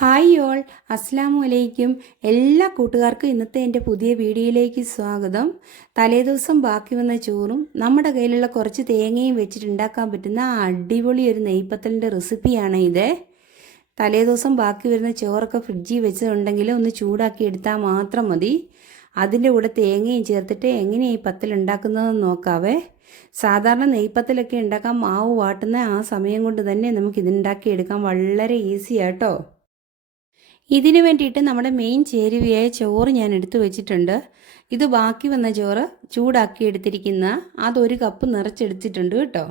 Hi all, അസ്സലാമു അലൈക്കും. എല്ലാ കൂട്ടുകാർക്കും ഇന്നത്തെ എൻ്റെ പുതിയ വീഡിയോയിലേക്ക് സ്വാഗതം. തലേദിവസം ബാക്കി വന്ന ചോറും നമ്മുടെ കയ്യിലുള്ള കുറച്ച് തേങ്ങയും വെച്ചിട്ട് ഉണ്ടാക്കാൻ പറ്റുന്ന അടിപൊളി ഒരു നെയ്പ്പത്തലിൻ്റെ റെസിപ്പിയാണ് ഇത്. തലേദിവസം ബാക്കി വരുന്ന ചോറൊക്കെ ഫ്രിഡ്ജിൽ വെച്ചിട്ടുണ്ടെങ്കിൽ ഒന്ന് ചൂടാക്കി എടുത്താൽ മാത്രം മതി. അതിൻ്റെ കൂടെ തേങ്ങയും ചേർത്തിട്ട് എങ്ങനെയാണ് ഈ പത്തൽ ഉണ്ടാക്കുന്നതെന്ന് നോക്കാവേ. സാധാരണ നെയ്പ്പത്തലൊക്കെ ഉണ്ടാക്കാൻ മാവ് വാട്ടുന്ന ആ സമയം കൊണ്ട് തന്നെ നമുക്ക് ഇതുണ്ടാക്കിയെടുക്കാൻ വളരെ ഈസിയാട്ടോ. ഇതിന് വേണ്ടിയിട്ട് നമ്മുടെ മെയിൻ ചേരുവയായ ചോറ് ഞാൻ എടുത്തു വെച്ചിട്ടുണ്ട്. ഇത് ബാക്കി വന്ന ചോറ് ചൂടാക്കി എടുത്തിരിക്കുന്ന അതൊരു കപ്പ് നിറച്ചെടുത്തിട്ടുണ്ട് കേട്ടോ.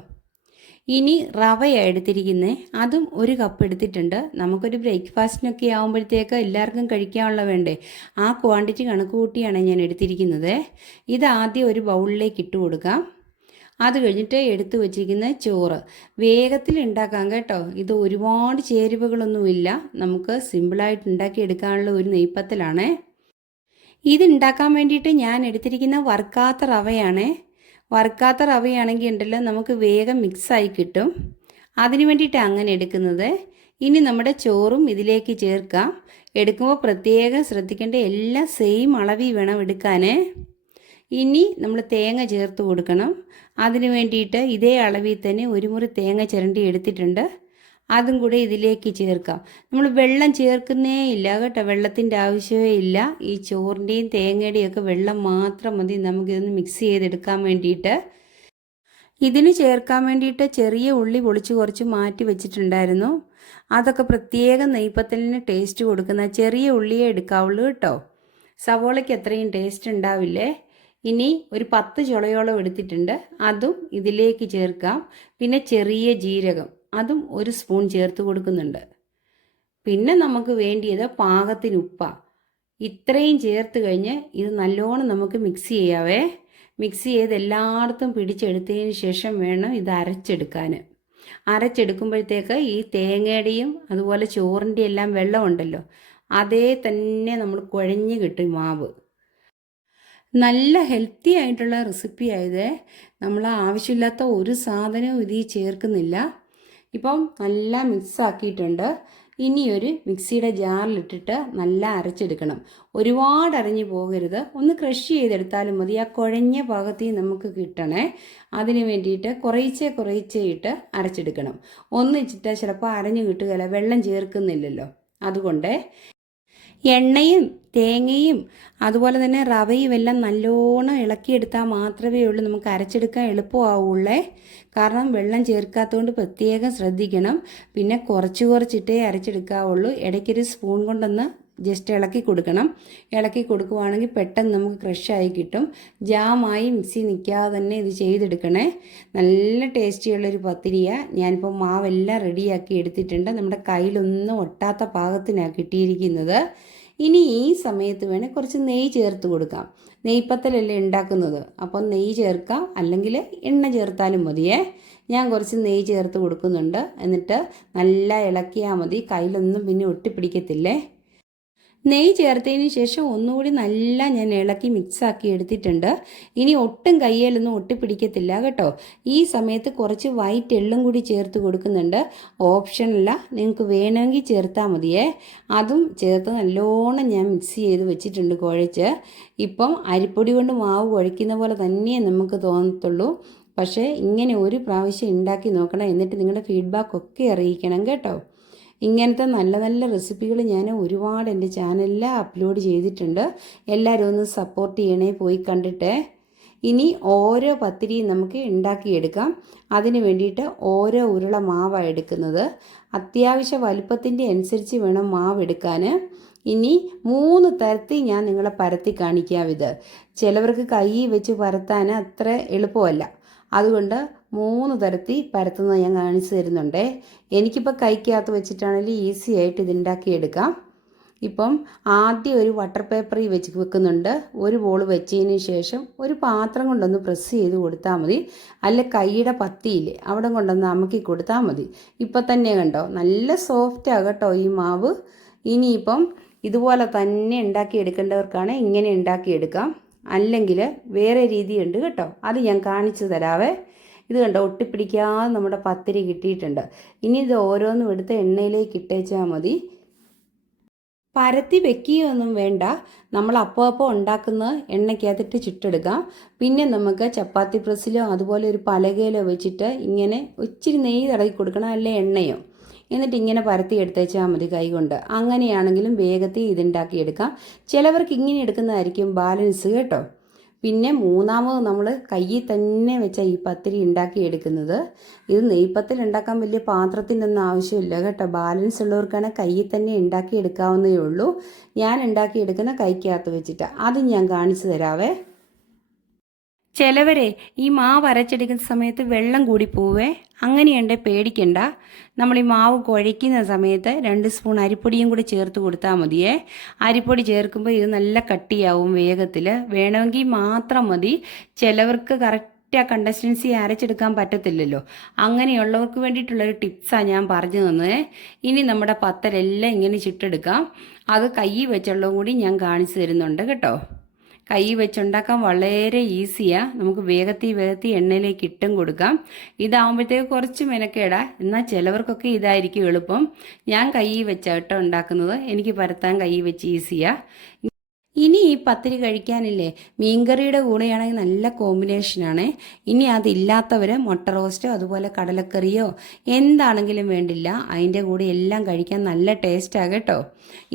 ഇനി റവയാണ് എടുത്തിരിക്കുന്നത്, അതും ഒരു കപ്പ് എടുത്തിട്ടുണ്ട്. നമുക്കൊരു ബ്രേക്ക്ഫാസ്റ്റിനൊക്കെ ആകുമ്പോഴത്തേക്ക് എല്ലാവർക്കും കഴിക്കാനുള്ള വേണ്ടേ, ആ ക്വാണ്ടിറ്റി കണക്ക് കൂട്ടിയാണ് ഞാൻ എടുത്തിരിക്കുന്നത്. ഇത് ആദ്യം ഒരു ബൗളിലേക്ക് ഇട്ട് കൊടുക്കാം. അത് കഴിഞ്ഞിട്ട് എടുത്തു വച്ചിരിക്കുന്ന ചോറ് വേഗത്തിൽ ഉണ്ടാക്കാം കേട്ടോ. ഇത് ഒരുപാട് ചേരുവകളൊന്നുമില്ല, നമുക്ക് സിമ്പിളായിട്ട് ഉണ്ടാക്കിയെടുക്കാനുള്ള ഒരു നെയ്പ്പത്തലാണ്. ഇത് ഉണ്ടാക്കാൻ വേണ്ടിയിട്ട് ഞാൻ എടുത്തിരിക്കുന്ന വറുക്കാത്ത റവയാണ്. വറുക്കാത്ത റവയാണെങ്കിൽ ഉണ്ടല്ലോ നമുക്ക് വേഗം മിക്സായി കിട്ടും, അതിന് വേണ്ടിയിട്ട് അങ്ങനെ എടുക്കുന്നത്. ഇനി നമ്മുടെ ചോറും ഇതിലേക്ക് ചേർക്കാം. എടുക്കുമ്പോൾ പ്രത്യേകം ശ്രദ്ധിക്കേണ്ട, എല്ലാം സെയിം അളവിൽ വേണം എടുക്കാൻ. ഇനി നമ്മൾ തേങ്ങ ചേർത്ത് കൊടുക്കണം. അതിന് വേണ്ടിയിട്ട് ഇതേ അളവിൽ തന്നെ ഒരു മുറി തേങ്ങ ചിരണ്ടി എടുത്തിട്ടുണ്ട്, അതും കൂടെ ഇതിലേക്ക് ചേർക്കാം. നമ്മൾ വെള്ളം ചേർക്കുന്നേ ഇല്ല കേട്ടോ, വെള്ളത്തിൻ്റെ ആവശ്യമേ ഇല്ല. ഈ ചോറിൻ്റെയും തേങ്ങയുടെയും ഒക്കെ വെള്ളം മാത്രം മതി നമുക്കിതൊന്ന് മിക്സ് ചെയ്തെടുക്കാൻ വേണ്ടിയിട്ട്. ഇതിന് ചേർക്കാൻ വേണ്ടിയിട്ട് ചെറിയ ഉള്ളി പൊളിച്ച് കുറച്ച് മാറ്റി വെച്ചിട്ടുണ്ടായിരുന്നു. അതൊക്കെ പ്രത്യേകം നെയ്പ്പത്തലിന് ടേസ്റ്റ് കൊടുക്കുന്ന ചെറിയ ഉള്ളിയേ എടുക്കാവുള്ളൂ കേട്ടോ. സവോളയ്ക്ക് അത്രയും ടേസ്റ്റ് ഉണ്ടാവില്ലേ. ഇനി ഒരു 10 ചുളയോളം എടുത്തിട്ടുണ്ട്, അതും ഇതിലേക്ക് ചേർക്കാം. പിന്നെ ചെറിയ ജീരകം, അതും ഒരു സ്പൂൺ ചേർത്ത് കൊടുക്കുന്നുണ്ട്. പിന്നെ നമുക്ക് വേണ്ടിയത് പാകത്തിന് ഉപ്പ. ഇത്രയും ചേർത്ത് കഴിഞ്ഞ് ഇത് നല്ലോണം നമുക്ക് മിക്സ് ചെയ്യാവേ. മിക്സ് ചെയ്ത് എല്ലായിടത്തും പിടിച്ചെടുത്തതിന് ശേഷം വേണം ഇത് അരച്ചെടുക്കാൻ. അരച്ചെടുക്കുമ്പോഴത്തേക്ക് ഈ തേങ്ങയുടെയും അതുപോലെ ചോറിൻ്റെ എല്ലാം വെള്ളമുണ്ടല്ലോ, അതേ തന്നെ നമ്മൾ കുഴഞ്ഞ് കിട്ടും മാവ്. നല്ല ഹെൽത്തി ആയിട്ടുള്ള റെസിപ്പി ആയത്, നമ്മൾ ആവശ്യമില്ലാത്ത ഒരു സാധനവും ഇതിൽ ചേർക്കുന്നില്ല. ഇപ്പം നല്ല മിക്സ് ആക്കിയിട്ടുണ്ട്. ഇനി ഒരു മിക്സിയുടെ ജാറിലിട്ടിട്ട് നല്ല അരച്ചെടുക്കണം. ഒരുപാട് അരഞ്ഞു പോകരുത്, ഒന്ന് ക്രഷ് ചെയ്തെടുത്താലും മതി. ആ കുഴഞ്ഞ പാകത്തിൽ നമുക്ക് കിട്ടണേ. അതിന് വേണ്ടിയിട്ട് കുറേശ്ശെ ഇട്ട് അരച്ചെടുക്കണം. ഒന്നിച്ചിട്ട് ചിലപ്പോൾ അരഞ്ഞു കിട്ടുകയില്ല, വെള്ളം ചേർക്കുന്നില്ലല്ലോ. അതുകൊണ്ട് എണ്ണയും തേങ്ങയും അതുപോലെ തന്നെ റവയും എല്ലാം നല്ലോണം ഇളക്കിയെടുത്താൽ മാത്രമേ ഉള്ളൂ നമുക്ക് അരച്ചെടുക്കാൻ എളുപ്പമാവുള്ളേ. കാരണം വെള്ളം ചേർക്കാത്തതുകൊണ്ട് പ്രത്യേകം ശ്രദ്ധിക്കണം. പിന്നെ കുറച്ചിട്ടേ അരച്ചെടുക്കാവുള്ളൂ. ഇടയ്ക്കൊരു സ്പൂൺ കൊണ്ടൊന്ന് ജസ്റ്റ് ഇളക്കി കൊടുക്കണം. ഇളക്കി കൊടുക്കുവാണെങ്കിൽ പെട്ടെന്ന് നമുക്ക് ക്രഷായി കിട്ടും. ജാമായി മിക്സി നിൽക്കാതെ തന്നെ ഇത് ചെയ്തെടുക്കണേ. നല്ല ടേസ്റ്റിയുള്ളൊരു പത്തിരിയാണ്. ഞാനിപ്പോൾ മാവെല്ലാം റെഡിയാക്കി എടുത്തിട്ടുണ്ട്. നമ്മുടെ കയ്യിലൊന്നും ഒട്ടാത്ത പാകത്തിനാണ് കിട്ടിയിരിക്കുന്നത്. ഇനി ഈ സമയത്ത് വേണേൽ കുറച്ച് നെയ്യ് ചേർത്ത് കൊടുക്കാം. നെയ്പ്പത്തലല്ലേ ഉണ്ടാക്കുന്നത്, അപ്പം നെയ്യ് ചേർക്കാം, അല്ലെങ്കിൽ എണ്ണ ചേർത്താലും മതിയേ. ഞാൻ കുറച്ച് നെയ്യ് ചേർത്ത് കൊടുക്കുന്നുണ്ട്. എന്നിട്ട് നല്ല ഇളക്കിയാൽ മതി, കയ്യിലൊന്നും പിന്നെ ഒട്ടിപ്പിടിക്കത്തില്ലേ. നെയ്യ് ചേർത്തതിന് ശേഷം ഒന്നുകൂടി നല്ല ഞാൻ ഇളക്കി മിക്സാക്കി എടുത്തിട്ടുണ്ട്. ഇനി ഒട്ടും കയ്യിലൊന്നും ഒട്ടിപ്പിടിക്കത്തില്ല കേട്ടോ. ഈ സമയത്ത് കുറച്ച് വൈറ്റ് എള്ളും കൂടി ചേർത്ത് കൊടുക്കുന്നുണ്ട്. ഓപ്ഷനല്ല, നിങ്ങൾക്ക് വേണമെങ്കിൽ ചേർത്താൽ മതിയേ. അതും ചേർത്ത് നല്ലോണം ഞാൻ മിക്സ് ചെയ്ത് വെച്ചിട്ടുണ്ട് കുഴച്ച്. ഇപ്പം അരിപ്പൊടി കൊണ്ട് മാവ് കുഴയ്ക്കുന്ന പോലെ തന്നെ നമുക്ക് തോന്നത്തുള്ളൂ. പക്ഷേ ഇങ്ങനെ ഒരു പ്രാവശ്യം ഉണ്ടാക്കി നോക്കണം, എന്നിട്ട് നിങ്ങളുടെ ഫീഡ്ബാക്കൊക്കെ അറിയിക്കണം കേട്ടോ. ഇങ്ങനത്തെ നല്ല നല്ല റെസിപ്പികൾ ഞാൻ ഒരുപാട് എൻ്റെ ചാനലിൽ അപ്ലോഡ് ചെയ്തിട്ടുണ്ട്. എല്ലാവരും ഒന്ന് സപ്പോർട്ട് ചെയ്യണേ, പോയി കണ്ടിട്ട്. ഇനി ഓരോ പത്തിരിയും നമുക്ക് ഉണ്ടാക്കിയെടുക്കാം. അതിന് വേണ്ടിയിട്ട് ഓരോ ഉരുള മാവാണ് എടുക്കുന്നത്. അത്യാവശ്യ വലുപ്പത്തിൻ്റെ അനുസരിച്ച് വേണം മാവ് എടുക്കാൻ. ഇനി 3 തരത്തിൽ ഞാൻ നിങ്ങളെ പരത്തി കാണിക്കാം. ഇത് ചിലവർക്ക് കൈ വെച്ച് പരത്താൻ അത്ര എളുപ്പമല്ല, അതുകൊണ്ട് 3 തരത്തിൽ പരത്തുന്നത് ഞാൻ കാണിച്ചു തരുന്നുണ്ട്. എനിക്കിപ്പോൾ കൈക്കകത്ത് വെച്ചിട്ടാണെങ്കിൽ ഈസി ആയിട്ട് ഇത് ഉണ്ടാക്കിയെടുക്കാം. ഇപ്പം ആദ്യം ഒരു ബട്ടർ പേപ്പറിൽ വെച്ച് വെക്കുന്നുണ്ട്. ഒരു ബോൾ വെച്ചതിന് ശേഷം ഒരു പാത്രം കൊണ്ടൊന്ന് പ്രസ് ചെയ്ത് കൊടുത്താൽ മതി, അല്ല കൈയുടെ പത്തിയില്ലേ അവിടെ കൊണ്ടൊന്ന് അമക്കി കൊടുത്താൽ മതി. ഇപ്പം തന്നെ കണ്ടോ, നല്ല സോഫ്റ്റ് ആകട്ടോ ഈ മാവ്. ഇനിയിപ്പം ഇതുപോലെ തന്നെ ഉണ്ടാക്കിയെടുക്കേണ്ടവർക്കാണ് ഇങ്ങനെ ഉണ്ടാക്കിയെടുക്കാം, അല്ലെങ്കിൽ വേറെ രീതിയുണ്ട് കേട്ടോ, അത് ഞാൻ കാണിച്ചു തരാവേ. ഇത് കണ്ടോ, ഒട്ടിപ്പിടിക്കാതെ നമ്മുടെ പത്തിരി കിട്ടിയിട്ടുണ്ട്. ഇനി ഇത് ഓരോന്നും എടുത്ത് എണ്ണയിലേക്ക് ഇട്ടേച്ചാൽ മതി. പരത്തി വെക്കുകയൊന്നും വേണ്ട. നമ്മൾ അപ്പോൾ ഉണ്ടാക്കുന്ന എണ്ണയ്ക്കകത്തിട്ട് ചുട്ടെടുക്കാം. പിന്നെ നമുക്ക് ചപ്പാത്തി പ്രസ്സിലോ അതുപോലെ ഒരു പലകയിലോ വെച്ചിട്ട് ഇങ്ങനെ ഇച്ചിരി നെയ്യ് തടവി കൊടുക്കണം, അല്ലെ എണ്ണയോ. എന്നിട്ട് ഇങ്ങനെ പരത്തി എടുത്തേച്ചാൽ മതി കൈകൊണ്ട്. അങ്ങനെയാണെങ്കിലും വേഗത്തിൽ ഇതുണ്ടാക്കിയെടുക്കാം. ചിലവർക്ക് ഇങ്ങനെ എടുക്കുന്നതായിരിക്കും ബാലൻസ് കേട്ടോ. പിന്നെ മൂന്നാമത് നമ്മൾ കയ്യിൽ തന്നെ വെച്ചാൽ ഈ പത്തിരി ഉണ്ടാക്കിയെടുക്കുന്നത്. ഇത് നെയ്പ്പത്തിൽ ഉണ്ടാക്കാൻ വലിയ പാത്രത്തിൻ്റെ ഒന്നും ആവശ്യമില്ല കേട്ടോ. ബാലൻസ് ഉള്ളവർക്കാണ് കയ്യിൽ തന്നെ ഉണ്ടാക്കിയെടുക്കാവുന്നതേ ഉള്ളൂ. ഞാൻ ഉണ്ടാക്കിയെടുക്കുന്ന കൈക്കകത്ത് വെച്ചിട്ട് അത് ഞാൻ കാണിച്ചു തരാവേ. ചിലവരെ ഈ മാവ് അരച്ചെടുക്കുന്ന സമയത്ത് വെള്ളം കൂടി പോവേ. അങ്ങനെയുണ്ട്, പേടിക്കണ്ട. നമ്മൾ ഈ മാവ് കുഴയ്ക്കുന്ന സമയത്ത് 2 സ്പൂൺ അരിപ്പൊടിയും കൂടി ചേർത്ത് കൊടുത്താൽ മതിയേ. അരിപ്പൊടി ചേർക്കുമ്പോൾ ഇത് നല്ല കട്ടിയാവും വേഗത്തിൽ. വേണമെങ്കിൽ മാത്രം മതി. ചിലവർക്ക് കറക്റ്റ് ആ കൺസിസ്റ്റൻസി അരച്ചെടുക്കാൻ പറ്റത്തില്ലല്ലോ. അങ്ങനെയുള്ളവർക്ക് വേണ്ടിയിട്ടുള്ളൊരു ടിപ്സാണ് ഞാൻ പറഞ്ഞു തന്നത്. ഇനി നമ്മുടെ പത്തലെല്ലാം ഇങ്ങനെ ചുട്ടെടുക്കാം. അത് കൈ വെച്ചുള്ളതും കൂടി ഞാൻ കാണിച്ചു തരുന്നുണ്ട് കേട്ടോ. കൈ വെച്ചുണ്ടാക്കാൻ വളരെ ഈസിയാണ്. നമുക്ക് വേഗത്തിൽ എണ്ണയിലേക്ക് ഇട്ടും കൊടുക്കാം. ഇതാകുമ്പോഴത്തേക്ക് കുറച്ച് മെനക്കേടാ, എന്നാൽ ചിലവർക്കൊക്കെ ഇതായിരിക്കും എളുപ്പം. ഞാൻ കൈ വെച്ചാട്ടോ ഉണ്ടാക്കുന്നത്. എനിക്ക് പരത്താൻ കൈ വെച്ച് ഈസിയാണ്. ഇനി ഈ പത്തിരി കഴിക്കാനില്ലേ, മീൻകറിയുടെ കൂടെയാണെങ്കിൽ നല്ല കോമ്പിനേഷനാണ്. ഇനി അതില്ലാത്തവർ മുട്ട റോസ്റ്റോ അതുപോലെ കടലക്കറിയോ എന്താണെങ്കിലും വേണ്ടില്ല, അതിൻ്റെ കൂടെ എല്ലാം കഴിക്കാൻ നല്ല ടേസ്റ്റാണ് കേട്ടോ.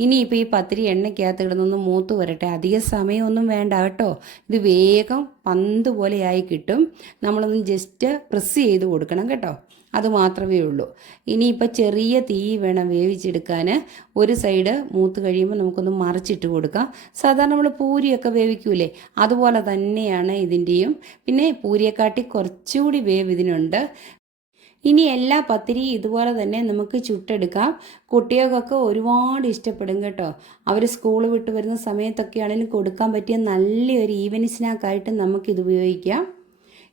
ഇനിയിപ്പോൾ ഈ പത്തിരി എണ്ണയ്ക്കകത്ത് ഇടുന്നൊന്ന് മൂത്ത് വരട്ടെ. അധിക സമയമൊന്നും വേണ്ട കേട്ടോ. ഇത് വേഗം പന്ത് പോലെയായി കിട്ടും. നമ്മളൊന്ന് ജസ്റ്റ് പ്രസ് ചെയ്ത് കൊടുക്കണം കേട്ടോ. അത് മാത്രമേ ഉള്ളൂ. ഇനിയിപ്പോൾ ചെറിയ തീ വേണം വേവിച്ചെടുക്കാൻ. ഒരു സൈഡ് മൂത്ത് കഴിയുമ്പോൾ നമുക്കൊന്ന് മറിച്ചിട്ട് കൊടുക്കാം. സാധാരണ നമ്മൾ പൂരിയൊക്കെ വേവിക്കൂലേ, അതുപോലെ തന്നെയാണ് ഇതിൻ്റെയും. പിന്നെ പൂരിയെക്കാട്ടി കുറച്ചുകൂടി വേവ് ഇതിനുണ്ട്. ഇനി എല്ലാ പത്തിരിയും ഇതുപോലെ തന്നെ നമുക്ക് ചുട്ടെടുക്കാം. കുട്ടികൾക്കൊക്കെ ഒരുപാട് ഇഷ്ടപ്പെടും കേട്ടോ. അവർ സ്കൂൾ വിട്ട് വരുന്ന സമയത്തൊക്കെ ആണെങ്കിലും കൊടുക്കാൻ പറ്റിയ നല്ലൊരു ഈവനിങ് സ്നാക്കായിട്ട് നമുക്കിത് ഉപയോഗിക്കാം.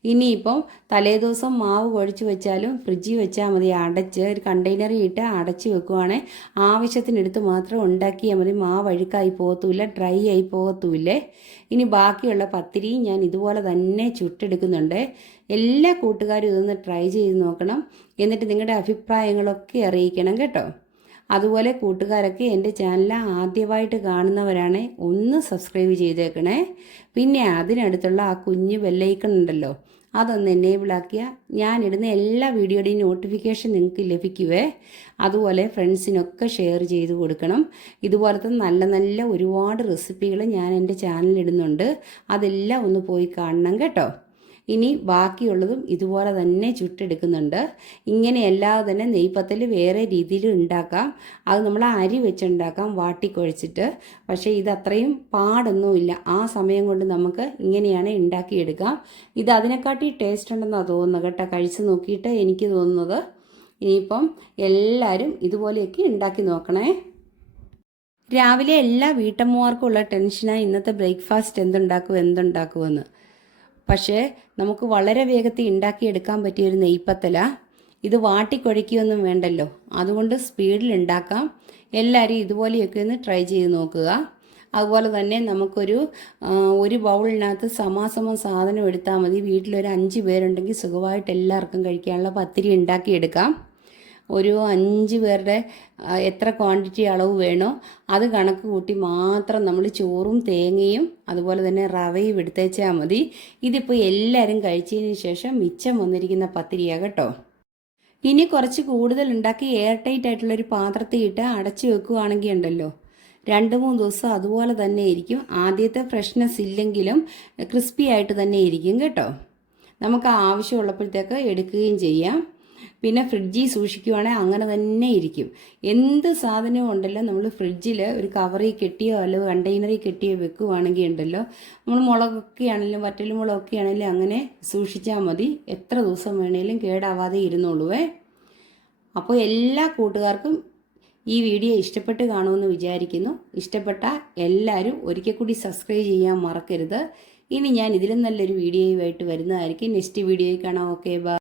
ഇനിയിപ്പം തലേദിവസം മാവ് കുഴച്ച് വെച്ചാലും ഫ്രിഡ്ജിൽ വെച്ചാൽ മതി. അടച്ച് ഒരു കണ്ടെയ്നറിൽ ഇട്ട് അടച്ച് വെക്കുവാണെങ്കിൽ ആവശ്യത്തിനെടുത്ത് മാത്രം ഉണ്ടാക്കിയാൽ മതി. മാവ് അഴുക്കായി പോകത്തുമില്ല, ഡ്രൈ ആയി പോകത്തുമില്ലേ. ഇനി ബാക്കിയുള്ള പത്തിരി ഞാൻ ഇതുപോലെ തന്നെ ചുട്ടെടുക്കുന്നുണ്ട്. എല്ലാ കൂട്ടുകാരും ഇതൊന്ന് ട്രൈ ചെയ്ത് നോക്കണം. എന്നിട്ട് നിങ്ങളുടെ അഭിപ്രായങ്ങളൊക്കെ അറിയിക്കണം കേട്ടോ. അതുപോലെ കൂട്ടുകാരൊക്കെ എൻ്റെ ചാനൽ ആദ്യമായിട്ട് കാണുന്നവരാണ്, ഒന്ന് സബ്സ്ക്രൈബ് ചെയ്തേക്കണേ. പിന്നെ അതിനടുത്തുള്ള ആ കുഞ്ഞ് ബെല്ലൈക്കൺ ഉണ്ടല്ലോ, അതൊന്ന് എനേബിൾ ആക്കിയാൽ ഞാനിടുന്ന എല്ലാ വീഡിയോയുടെയും നോട്ടിഫിക്കേഷൻ നിങ്ങൾക്ക് ലഭിക്കുവേ. അതുപോലെ ഫ്രണ്ട്സിനൊക്കെ ഷെയർ ചെയ്ത് കൊടുക്കണം. ഇതുപോലത്തെ നല്ല നല്ല ഒരുപാട് റെസിപ്പികൾ ഞാൻ എൻ്റെ ചാനലിടുന്നുണ്ട്. അതെല്ലാം ഒന്ന് പോയി കാണണം കേട്ടോ. ഇനി ബാക്കിയുള്ളതും ഇതുപോലെ തന്നെ ചുട്ടെടുക്കുന്നുണ്ട്. ഇങ്ങനെയല്ലാതെ തന്നെ നെയ്പത്തൽ വേറെ രീതിയിൽ ഉണ്ടാക്കാം. അത് നമ്മൾ അരി വെച്ചുണ്ടാക്കാം വാട്ടിക്കുഴച്ചിട്ട്. പക്ഷേ ഇതത്രയും പാടൊന്നുമില്ല. ആ സമയം കൊണ്ട് നമുക്ക് ഇങ്ങനെയാണ് ഉണ്ടാക്കിയെടുക്കാം. ഇത് അതിനെക്കാട്ടി ടേസ്റ്റ് ഉണ്ടെന്നാണ് തോന്നുന്നത് കേട്ടോ, കഴിച്ച് നോക്കിയിട്ട് എനിക്ക് തോന്നുന്നത്. ഇനിയിപ്പം എല്ലാവരും ഇതുപോലെയൊക്കെ ഉണ്ടാക്കി നോക്കണേ. രാവിലെ എല്ലാ വീട്ടമ്മമാർക്കുള്ള ടെൻഷനാണ് ഇന്നത്തെ ബ്രേക്ക്ഫാസ്റ്റ് എന്തുണ്ടാക്കുമെന്ന്. പക്ഷേ നമുക്ക് വളരെ വേഗത്തിൽ ഉണ്ടാക്കിയെടുക്കാൻ പറ്റിയൊരു നെയ്പ്പത്തല. ഇത് വാട്ടിക്കുഴയ്ക്കുകയൊന്നും വേണ്ടല്ലോ, അതുകൊണ്ട് സ്പീഡിൽ ഉണ്ടാക്കാം. എല്ലാവരും ഇതുപോലെയൊക്കെ ഒന്ന് ട്രൈ ചെയ്ത് നോക്കുക. അതുപോലെ തന്നെ ഒരു ബൗളിനകത്ത് സമാസമം സാധനം എടുത്താൽ മതി. വീട്ടിലൊരു 5 പേരുണ്ടെങ്കിൽ സുഖമായിട്ട് എല്ലാവർക്കും കഴിക്കാനുള്ള പത്തിരി ഉണ്ടാക്കിയെടുക്കാം. ഒരു 5 പേരുടെ എത്ര ക്വാണ്ടിറ്റി അളവ് വേണോ അത് കണക്ക് കൂട്ടി മാത്രം നമ്മൾ ചോറും തേങ്ങയും അതുപോലെ തന്നെ റവയും എടുത്തേച്ചാൽ മതി. ഇതിപ്പോൾ എല്ലാവരും കഴിച്ചതിന് ശേഷം മിച്ചം വന്നിരിക്കുന്ന പത്തിരിയാണ് കേട്ടോ. ഇനി കുറച്ച് കൂടുതൽ ഉണ്ടാക്കി എയർ ടൈറ്റ് ആയിട്ടുള്ളൊരു പാത്രത്തിൽ ഇട്ട് അടച്ചു വെക്കുകയാണെങ്കിൽ ഉണ്ടല്ലോ, 2-3 ദിവസം അതുപോലെ തന്നെ ഇരിക്കും. ആദ്യത്തെ ഫ്രഷ്നെസ് ഇല്ലെങ്കിലും ക്രിസ്പി ആയിട്ട് തന്നെ ഇരിക്കും കേട്ടോ. നമുക്ക് ആവശ്യമുള്ളപ്പോഴത്തേക്ക് എടുക്കുകയും ചെയ്യാം. പിന്നെ ഫ്രിഡ്ജിൽ സൂക്ഷിക്കുവാണെങ്കിൽ അങ്ങനെ തന്നെ ഇരിക്കും. എന്ത് സാധനവും ഉണ്ടല്ലോ നമ്മൾ ഫ്രിഡ്ജിൽ ഒരു കവറിൽ കെട്ടിയോ അല്ലെങ്കിൽ കണ്ടെയ്നറിൽ കെട്ടിയോ വെക്കുവാണെങ്കിൽ ഉണ്ടല്ലോ, നമ്മൾ മുളകൊക്കെ ആണെങ്കിലും വറ്റൽ മുളകൊക്കെ ആണെങ്കിലും അങ്ങനെ സൂക്ഷിച്ചാൽ മതി. എത്ര ദിവസം വേണേലും കേടാവാതെ ഇരുന്നോളൂവേ. അപ്പോൾ എല്ലാ കൂട്ടുകാർക്കും ഈ വീഡിയോ ഇഷ്ടപ്പെട്ട് കാണുമെന്ന് വിചാരിക്കുന്നു. ഇഷ്ടപ്പെട്ടാൽ എല്ലാവരും ഒരിക്കൽ കൂടി സബ്സ്ക്രൈബ് ചെയ്യാൻ മറക്കരുത്. ഇനി ഞാൻ ഇതിലും നല്ലൊരു വീഡിയോയുമായിട്ട് വരുന്നതായിരിക്കും. നെക്സ്റ്റ് വീഡിയോയിൽ കാണാം. Okay, by.